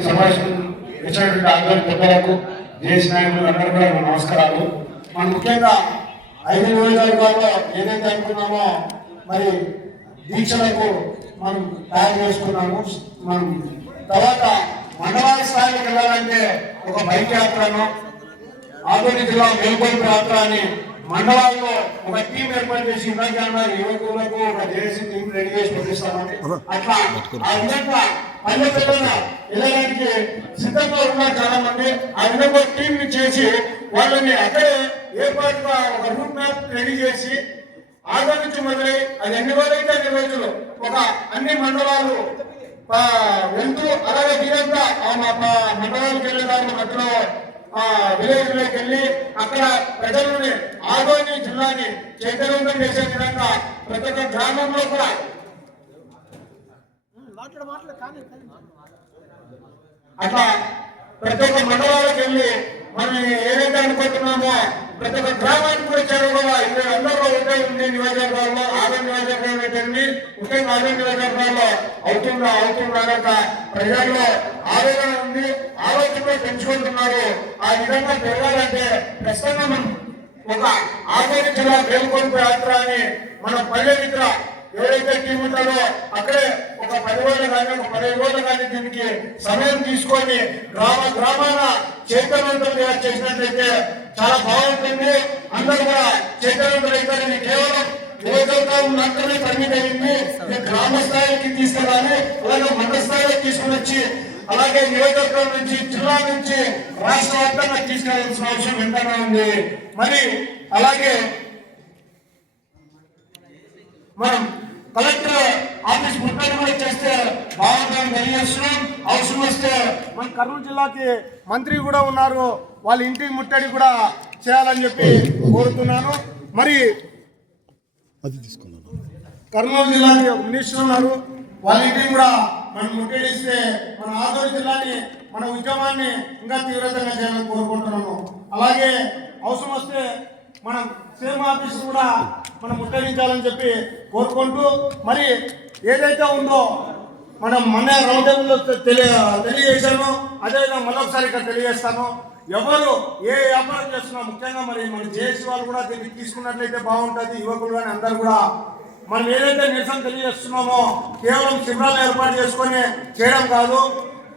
సమావేశం ఇచ్చినటువంటి అందరి పెద్దలకు దేశ నాయకులు అందరూ కూడా నమస్కారాలు. మనం ముఖ్యంగా 5 నియోజకవర్గాల్లో ఏదైతే అనుకున్నామో మరి దీక్షలకు మనం తయారు చేసుకున్నాము. మనం తర్వాత మండలాల స్థాయికి వెళ్ళాలంటే ఒక బైక్ యాత్రను, ఆదోని జిల్లా మేల్కొల్పు యాత్ర అని మండలాల్లో ఒక టీం ఏర్పాటు చేసి యువకులకు ఒక జేఏసీ టీం రెడీ చేసి పంపిస్తామని అట్లా ఆ విధంగా పల్లె పిల్లలు వెళ్ళడానికి సిద్ధంగా ఉన్నారు చాలా మంది. ఆ విధంగా టీం చేసి వాళ్ళని అక్కడే ఏర్పాటుగా ఒక రూట్ మ్యాప్ రెడీ చేసి ఆటో నుంచి మొదలై అది ఎన్ని రోజులైతే అన్ని రోజులు ఒక అన్ని మండలాలు వెళ్తూ అలాగే వీరంతా మండలాలకు వెళ్ళేదాని మధ్యలో విలేజ్లోకి వెళ్ళి అక్కడ ప్రజలని ఆదోని జిల్లాని చైతన్యవంతం చేసే విధంగా ప్రతి ఒక్క గ్రామంలో కూడా అట్లా ప్రతి ఒక్క మండలాలకు వెళ్ళి మనం ఏదైతే అనుకుంటున్నామో ప్రతి ఒక్క గ్రామానికి కూడా చేరుకోవాలి. ఇక్కడ అందరూ ఒకటే ఉంది నియోజకవర్గాల్లో ఆదోని నియోజకవర్గం ఏంటండి ముఖ్యంగా ఆదోని నియోజకవర్గాల్లో అవుతుందా ప్రజల్లో ఆవేదన ఉంది, ఆలోచన పెంచుకుంటున్నారు. ఆ విధంగా పెరగాలంటే ప్రస్తుతం మనం ఒక ఆదోని జిల్లా మేల్కొల్పు యాత్ర అని మన పల్లె మిత్ర ఎవరైతే టీం ఉంటారో అక్కడే ఒక 10 రోజులు కానీ ఒక 15 రోజులు కానీ దీనికి సమయం తీసుకొని గ్రామాల చైతన్యవంతం చేసినట్లయితే చాలా బాగుంటుంది. అందరూ కూడా చైతన్యవంతం అయితే కేవలం నియోజకవర్గం మాత్రమే పరిమితి అయింది. గ్రామ స్థాయికి తీసుకెళ్ళాలి, అలాగే మండల స్థాయిలో తీసుకుని వచ్చి అలాగే నియోజకవర్గం నుంచి జిల్లా నుంచి రాష్ట్ర వ్యాప్తంగా తీసుకెళ్లాల్సిన అవసరం ఎంతగా ఉంది. మరి అలాగే మనం కలెక్టర్ ఆఫీస్ ముట్టడి కూడా చేస్తే బాగుంటుందని తెలియజేస్తున్నాం. అవసరం వస్తే మన కర్నూలు జిల్లాకి మంత్రి కూడా ఉన్నారు, వాళ్ళ ఇంటి ముట్టడి కూడా చేయాలని చెప్పి కోరుతున్నాను. మరి కర్నూలు జిల్లాకి ఒక మినిస్టర్ ఉన్నారు, వాళ్ళ ఇంటిని కూడా మనం ముట్టడిస్తే మన ఆదోని జిల్లాని మన ఉద్యమాన్ని ఇంకా తీవ్రతంగా చేయాలని కోరుకుంటున్నాము. అలాగే అవసరం వస్తే మనం సేమ్ ఆఫీస్ కూడా మనం ముట్టడించాలని చెప్పి కోరుకుంటూ మరి ఏదైతే ఉందో మనం మన రౌండ్ టేబుల్లో తెలియజేశాను, అదేవిధంగా మరొకసారి ఇక్కడ తెలియజేస్తాను. ఎవరు ఏ వ్యాపారం చేస్తున్నా ముఖ్యంగా మరి మన జేఏసీ వాళ్ళు కూడా దీన్ని తీసుకున్నట్లయితే బాగుంటుంది. యువకులు కానీ అందరూ కూడా మనం ఏదైతే నిరసన తెలియజేస్తున్నామో కేవలం శిబిరాలు ఏర్పాటు చేసుకొని చేయడం కాదు,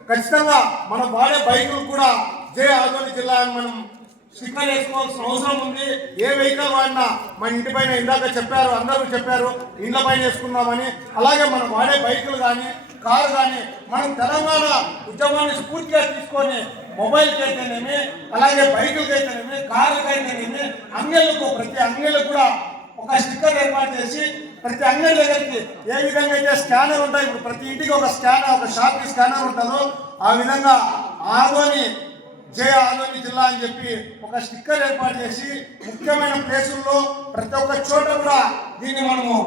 ఖచ్చితంగా మనం వాడే బైకులు కూడా జై ఆదోని జిల్లా అని మనం స్టిక్కర్ వేసుకోవాల్సిన అవసరం ఉంది. ఏ వెహికల్ వాడినా మన ఇంటి పైన ఇందాక చెప్పారు, అందరూ చెప్పారు ఇండ్ల పైన వేసుకుందామని. అలాగే మనం వాడే బైకులు కానీ కారు కానీ మనం తెలంగాణ ఉద్యమాన్ని స్ఫూర్తిగా తీసుకొని మొబైల్కి అయితేనేమి అలాగే బైకులకి అయితేనేమి కార్లకి అయితేనేమి అంగళ్ళకు ప్రతి అంగళ్ళకు కూడా ఒక స్టిక్కర్ ఏర్పాటు చేసి ప్రతి అంగడి దగ్గరికి ఏ విధంగా అయితే స్కానర్ ఉంటాయి, ఇప్పుడు ప్రతి ఇంటికి ఒక స్కానర్ ఒక షాప్కి స్కానర్ ఉంటుందో ఆ విధంగా ఆదోని జై ఆదోని జిల్లా అని చెప్పి ఒక స్టిక్కర్ ఏర్పాటు చేసి ముఖ్యమైన ప్లేసుల్లో ప్రతి ఒక్క చోట కూడా దీన్ని మనము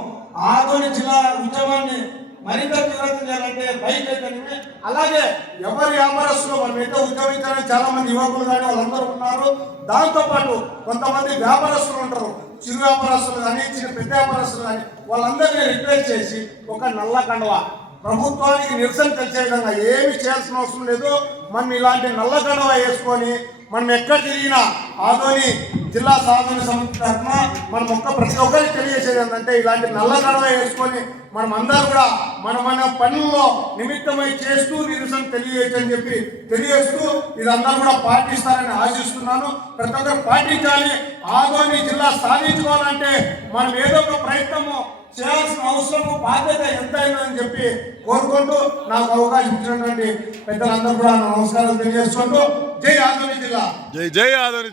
ఆదోని జిల్లా ఉద్యమాన్ని మరింత తీవ్రతం చేయాలంటే బైక్ అయితేనే అలాగే ఎవరి వ్యాపారస్తులు మనం అయితే ఉద్యమించాలని చాలా మంది యువకులు కానీ వాళ్ళందరూ ఉన్నారు. దాంతోపాటు కొంతమంది వ్యాపారస్తులు ఉంటారు, చిరు వ్యాపారస్తులు కానీ పెద్ద వ్యాపారస్తులు కానీ వాళ్ళందరినీ రిక్వెస్ట్ చేసి ఒక నల్ల కండువా ప్రభుత్వానికి నిరసన తెలిసే విధంగా ఏమి చేయాల్సిన అవసరం లేదు. మనం ఇలాంటి నల్ల కండువా వేసుకొని మనం ఎక్కడ తిరిగినా ఆదోని జిల్లా సాధన సమితి తరఫున మనం ప్రతి ఒక్కరికి తెలియజేసేది ఏంటంటే ఇలాంటి నల్ల కండువా వేసుకొని మనం అందరూ కూడా మన పనుల్లో నిమిత్తమై చేస్తూ నిరసన తెలియజేయని చెప్పి తెలియజేస్తూ ఇదంతా కూడా పాటిస్తారని ఆశిస్తున్నాను. ప్రతి ఒక్కరు పాటించాలి. ఆదోని జిల్లా సాధించుకోవాలంటే మనం ఏదో ఒక ప్రయత్నము చేయాల్సిన అవసరము బాధ్యత ఎంతైనా అని చెప్పి కోరుకుంటూ నాకు అవకాశం ఇచ్చినటువంటి పెద్దలందరూ కూడా నమస్కారాలు తెలియజేసుకుంటూ జై ఆదోని జిల్లా. జై ఆదోని.